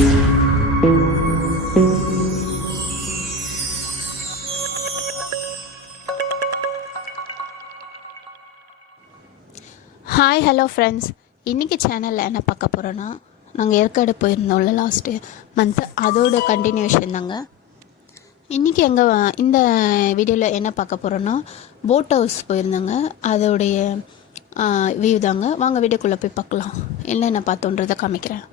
Hi hello friends, இன்றைக்கி சேனலில் என்ன பார்க்க போகிறோன்னா, நாங்கள் ஏற்காடு போயிருந்தோம்ல லாஸ்ட்டு மந்த்து, அதோட கண்டினியூஷன் தாங்க. இன்றைக்கி எங்கள் இந்த வீடியோவில் என்ன பார்க்க போகிறோன்னா, போட் ஹவுஸ் போயிருந்தோங்க. அதோடைய வியூ தாங்க. வாங்க வீடியோக்குள்ளே போய் பார்க்கலாம். என்னென்ன பார்த்தோன்றதை காமிக்கிறேன்.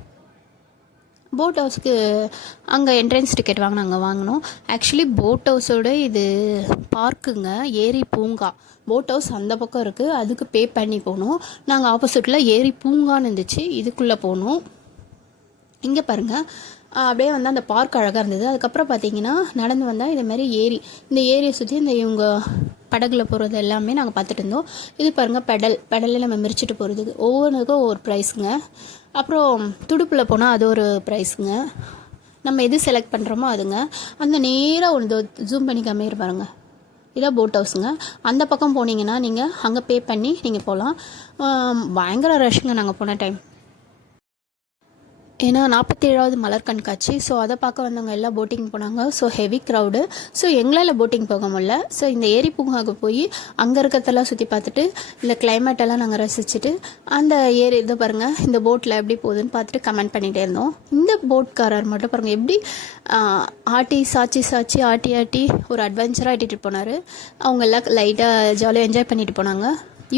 போட் ஹவுஸ்க்கு அங்கே என்ட்ரன்ஸ் டிக்கெட் நாங்கள் வாங்கினோம். ஆக்சுவலி போட் ஹவுஸோட இது பார்க்குங்க, ஏரி பூங்கா. போட் ஹவுஸ் அந்த பக்கம் இருக்குது, அதுக்கு பே பண்ணி போகணும். நாங்கள் ஆப்போசிட்டில் ஏரி பூங்கான்னு இருந்துச்சு, இதுக்குள்ளே போனோம். இங்கே பாருங்கள், அப்படியே வந்து அந்த பார்க் அழகாக இருந்தது. அதுக்கப்புறம் பார்த்தீங்கன்னா நடந்து வந்தால் இதேமாதிரி ஏரி, இந்த ஏரியை சுற்றி இந்த இவங்க படகுல போகிறது எல்லாமே நாங்கள் பார்த்துட்டு இருந்தோம். இது பாருங்கள், பெடலில் நம்ம மிரிச்சிட்டு போகிறதுக்கு ஒவ்வொன்றுக்கும் ஒவ்வொரு ப்ரைஸுங்க. அப்புறம் துடுப்பில் போனால் அது ஒரு ப்ரைஸுங்க. நம்ம எது செலக்ட் பண்ணுறோமோ அதுங்க. அந்த நேராக ஒன்று ஜூம் பண்ணி காமிக்கிற பாருங்கள், இதான் போட் ஹவுஸுங்க. அந்த பக்கம் போனீங்கன்னா நீங்கள் அங்கே பே பண்ணி நீங்கள் போகலாம். பயங்கர ரஷ்ஷுங்க நாங்கள் போன டைம். ஏன்னா 47வது மலர் கண்காட்சி. ஸோ அதை பார்க்க வந்தவங்க எல்லாம் போட்டிங் போனாங்க. So heavy crowd. ஸோ எங்களால் போட்டிங் போக முடியல. ஸோ இந்த ஏரி பூங்காவுக்கு போய் அங்கே இருக்கிறதெல்லாம் சுற்றி பார்த்துட்டு இந்த கிளைமேட்டெல்லாம் நாங்கள் ரசிச்சுட்டு அந்த ஏரி இதை பாருங்கள், இந்த போட்டில் எப்படி போகுதுன்னு பார்த்துட்டு கமெண்ட் பண்ணிகிட்டே இருந்தோம். இந்த போட்காரர் மட்டும் பாருங்கள், எப்படி ஆட்டி சாச்சி ஆட்டி ஒரு அட்வென்ச்சராக ஆட்டிகிட்டு போனார். அவங்க எல்லாம் லைட்டாக ஜாலியாக என்ஜாய் பண்ணிட்டு போனாங்க.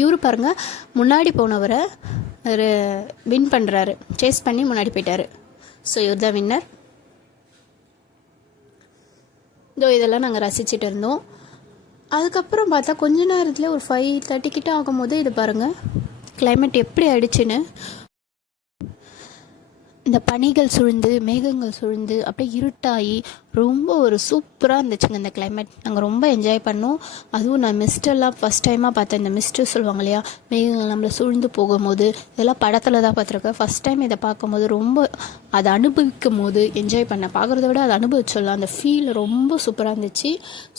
இவரு பாருங்கள், முன்னாடி போனவரை ஒரு வின் பண்ணுறாரு, சேஸ் பண்ணி முன்னாடி போயிட்டார். ஸோ இவர் தான் வின்னர். இதெல்லாம் நாங்கள் ரசிச்சுட்டு இருந்தோம். அதுக்கப்புறம் பார்த்தா கொஞ்ச நேரத்தில் ஒரு 5:30 கிட்ட ஆகும்போது இது பாருங்கள், கிளைமேட் எப்படி ஆயிடுச்சுன்னு. இந்த பனிகள் சூழ்ந்து மேகங்கள் சூழ்ந்து அப்படியே இருட்டாகி ரொம்ப ஒரு சூப்பராக இருந்துச்சுங்க இந்த கிளைமேட். நாங்கள் ரொம்ப என்ஜாய் பண்ணோம். அதுவும் நான் மிஸ்டெல்லாம் ஃபஸ்ட் டைமாக பார்த்தேன். இந்த மிஸ்ட்டு சொல்லுவாங்க இல்லையா, மேகங்கள் நம்மளை சூழ்ந்து போகும்போது, இதெல்லாம் படத்தில் தான் பார்த்துருக்கேன். ஃபஸ்ட் டைம் இதை பார்க்கும்போது ரொம்ப அதை அனுபவிக்கும் போது என்ஜாய் பண்ணேன். பார்க்குறத விட அதை அனுபவிச்சிடலாம். அந்த ஃபீல் ரொம்ப சூப்பராக இருந்துச்சு.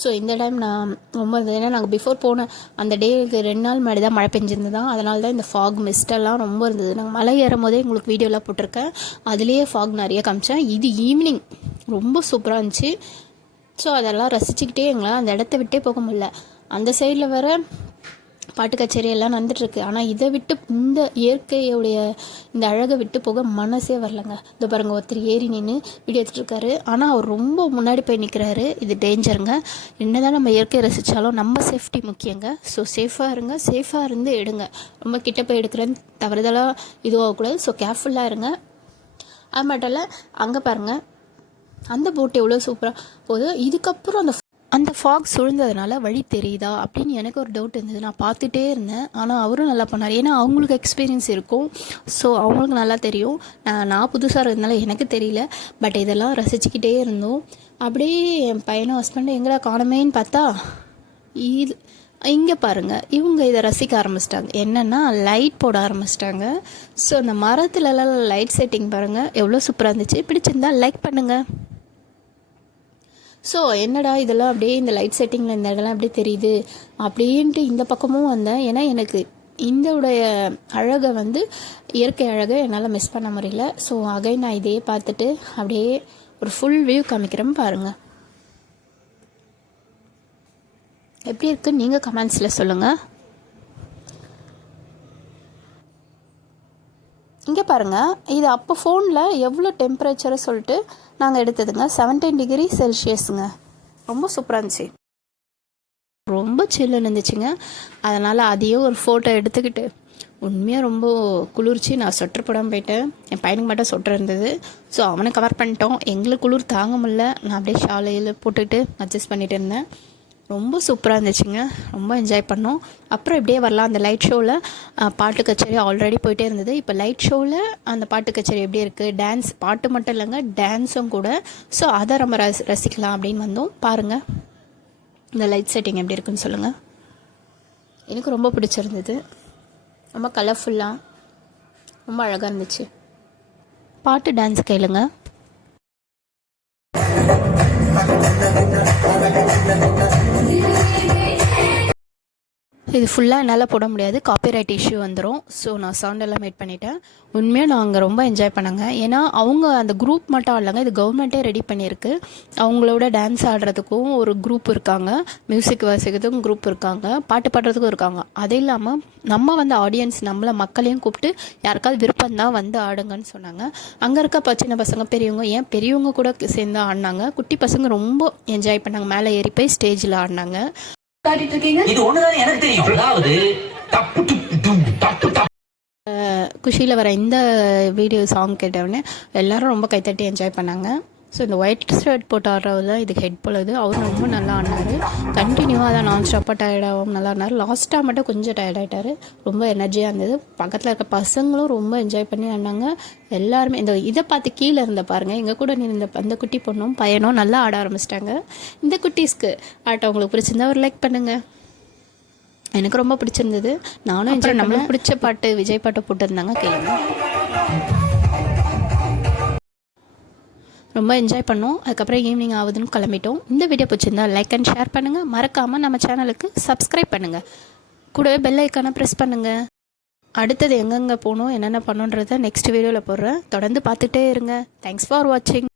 ஸோ இந்த டைம் நான் ரொம்ப இருந்தது. ஏன்னா நாங்கள் பிஃபோர் போன அந்த டேக்கு 2 நாள் முன்னாடி தான் மழை பெஞ்சிருந்து தான், அதனால தான் இந்த ஃபாக் மிஸ்டெல்லாம் ரொம்ப இருந்தது. நாங்கள் மலை ஏறும் போதே உங்களுக்கு வீடியோலாம் போட்டிருக்கேன், அதுலேயே ஃபாக் நிறைய காமிச்சேன். இது ஈவினிங் ரொம்ப சூப்பராக இருந்துச்சு. ஸோ அதெல்லாம் ரசிச்சுக்கிட்டே எங்களால் அந்த இடத்த விட்டே போக முடியல. அந்த சைடில் வேறு பாட்டு கச்சேரி எல்லாம் நடந்துட்டுருக்கு. ஆனால் இதை விட்டு, இந்த இயற்கையுடைய இந்த அழகை விட்டு போக மனசே வரலங்க. இந்த பாருங்கள், ஒருத்தர் ஏறி நின்று வீடியோ எடுத்துகிட்ருக்காரு. ஆனால் அவர் ரொம்ப முன்னாடி போய் நிற்கிறாரு. இது டேஞ்சருங்க. என்ன தான் நம்ம இயற்கையை ரசித்தாலும் நம்ம சேஃப்டி முக்கியங்க. ஸோ சேஃபாக இருங்க, சேஃபாக இருந்து எடுங்க. ரொம்ப கிட்ட போய் எடுக்கிறேன்னு தவறுதலாக இதுவாகக்கூடாது. ஸோ கேர்ஃபுல்லாக இருங்க. அது மட்டும் இல்லை, அங்கே பாருங்கள் அந்த போட் எவ்வளோ சூப்பராக போகுது. இதுக்கப்புறம் அந்த ஃபாக் சூழ்ந்ததுனால வழி தெரியுதா அப்படின்னு எனக்கு ஒரு டவுட் இருந்தது. நான் பார்த்துட்டே இருந்தேன். ஆனால் அவரும் நல்லா பண்ணார். ஏன்னா அவங்களுக்கு எக்ஸ்பீரியன்ஸ் இருக்கும். ஸோ அவங்களுக்கு நல்லா தெரியும். நான் புதுசாக இருந்ததுனால எனக்கு தெரியல. பட் இதெல்லாம் ரசிச்சுக்கிட்டே இருந்தோம். அப்படியே என் பையனும் ஹஸ்பண்டும் எங்கடா காணுமேன்னு பார்த்தா இது இங்கே பாருங்கள், இவங்க இதை ரசிக்க ஆரம்பிச்சிட்டாங்க. என்னென்னா லைட் போட ஆரம்பிச்சிட்டாங்க. ஸோ அந்த மரத்துலலாம் லைட் செட்டிங் பாருங்கள் எவ்வளோ சூப்பராக இருந்துச்சு. பிடிச்சிருந்தா லைக் பண்ணுங்கள். ஸோ என்னடா இதெல்லாம் அப்படியே இந்த லைட் செட்டிங்கில் இந்த இடம்லாம் எப்படி தெரியுது அப்படின்ட்டு இந்த பக்கமும் வந்தேன். ஏன்னா எனக்கு இந்தோடைய அழகை வந்து இயற்கை அழகை என்னால் மிஸ் பண்ண முடியல. ஸோ அகைன் நான் இதையே பார்த்துட்டு அப்படியே ஒரு ஃபுல் வியூ காமிக்கிறேன் பாருங்கள். எப்படி இருக்குன்னு நீங்கள் கமெண்ட்ஸில் சொல்லுங்கள். இங்கே பாருங்கள், இது அப்போ ஃபோனில் எவ்வளோ டெம்பரேச்சரை சொல்லிட்டு நாங்கள் எடுத்ததுங்க. 17 டிகிரி செல்சியஸுங்க. ரொம்ப சூப்பராக இருந்துச்சு, ரொம்ப சில்லுன்னு இருந்துச்சுங்க. அதனால் அதையும் ஒரு ஃபோட்டோ எடுத்துக்கிட்டு உண்மையாக ரொம்ப குளிர்ச்சி. நான் சொட்டர் போடாமல் போயிட்டேன். என் பையனுக்கு மட்டும் சொட்டர் இருந்தது. ஸோ அவனை கவர் பண்ணிட்டோம். எங்களுக்கு குளிர் தாங்க முடியல. நான் அப்படியே ஷாலையில் போட்டுக்கிட்டு அட்ஜஸ்ட் பண்ணிகிட்டு இருந்தேன். ரொம்ப சூப்பராக இருந்துச்சுங்க. ரொம்ப என்ஜாய் பண்ணோம். அப்புறம் இப்படியே வரலாம். அந்த லைட் ஷோவில் பாட்டு கச்சேரி ஆல்ரெடி போயிட்டே இருந்தது. இப்போ லைட் ஷோவில் அந்த பாட்டு கச்சேரி எப்படி இருக்குது, டான்ஸ், பாட்டு மட்டும் இல்லைங்க, டான்ஸும் கூட. ஸோ அதை நம்ம ரசிக்கலாம் அப்படின்னு வந்தோம். பாருங்கள் இந்த லைட் செட்டிங் எப்படி இருக்குன்னு சொல்லுங்கள். எனக்கு ரொம்ப பிடிச்சிருந்தது. ரொம்ப கலர்ஃபுல்லாக ரொம்ப அழகாக இருந்துச்சு. பாட்டு டான்ஸ் கேளுங்க. இது ஃபுல்லாக என்னால் போட முடியாது, காப்பிரைட் இஷ்யூ வந்துடும். ஸோ நான் சவுண்ட் எல்லாம் மேட் பண்ணிட்டேன். உண்மையாக நாங்கள் ரொம்ப என்ஜாய் பண்ணாங்க. ஏன்னா அவங்க அந்த குரூப் மட்டும் ஆடலாங்க, இது கவர்மெண்ட்டே ரெடி பண்ணியிருக்கு. அவங்களோட டான்ஸ் ஆடுறதுக்கும் ஒரு குரூப் இருக்காங்க, மியூசிக் வாசிக்கிறதுக்கும் குரூப் இருக்காங்க, பாட்டு பாடுறதுக்கும் இருக்காங்க. அது இல்லாமல் நம்ம வந்து ஆடியன்ஸ் நம்மளை மக்களையும் கூப்பிட்டு யாருக்காவது விருப்பம் தான் வந்து ஆடுங்கன்னு சொன்னாங்க. அங்கே இருக்க சின்ன பசங்க பெரியவங்க, ஏன் பெரியவங்க கூட சேர்ந்து ஆடினாங்க. குட்டி பசங்க ரொம்ப என்ஜாய் பண்ணாங்க, மேலே ஏறி போய் ஸ்டேஜில் ஆடினாங்க. இது ஒண்ணுதான் எனக்கு தெரியும். அதாவது குஷியில் வர இந்த வீடியோ சாங் கேட்டவுடனே எல்லாரும் ரொம்ப கைத்தட்டி என்ஜாய் பண்ணாங்க. ஸோ இந்த ஒயிட் ஷர்ட் போட்டு ஆடுறவர் தான் இதுக்கு ஹெட் போலது. அவரும் ரொம்ப நல்லா ஆடினார். கண்டினியூவாக தான் நான் ஸ்டாப்பாக டயர்டாகவும் நல்லா ஆடினார். லாஸ்ட்டாக மட்டும் கொஞ்சம் டயர்டாயிட்டார். ரொம்ப எனர்ஜியாக இருந்தது. பக்கத்தில் இருக்க பசங்களும் ரொம்ப என்ஜாய் பண்ணி ஆடினாங்க. எல்லாருமே இந்த இதை பார்த்து கீழே இருந்த பாருங்கள், எங்கள் கூட இருந்த அந்த குட்டி பொண்ணும் பையனும் நல்லா ஆட ஆரம்பிச்சிட்டாங்க. இந்த குட்டீஸ்க்கு ஆட்டம் உங்களுக்கு பிடிச்சிருந்தா ஒரு லைக் பண்ணுங்கள். எனக்கு ரொம்ப பிடிச்சிருந்தது. நானும் என்ஜாய். நம்மளுக்கு பிடிச்ச பாட்டு விஜய் பாட்டு போட்டுருந்தாங்க, கேளுங்க. ரொம்ப என்ஜாய் பண்ணோம். அதுக்கப்புறம் ஈவினிங் ஆகுதுன்னு கிளம்பிட்டோம். இந்த வீடியோ பிடிச்சிருந்தா லைக் அண்ட் ஷேர் பண்ணுங்கள். மறக்காமல் நம்ம சேனலுக்கு சப்ஸ்கிரைப் பண்ணுங்கள். கூடவே பெல் ஐக்கானை ப்ரெஸ் பண்ணுங்கள். அடுத்தது எங்கெங்கே போகணும், என்னென்ன பண்ணணுன்றதை நெக்ஸ்ட் வீடியோவில் போடுறேன். தொடர்ந்து பார்த்துட்டே இருங்க. தேங்க்ஸ் ஃபார் வாட்சிங்.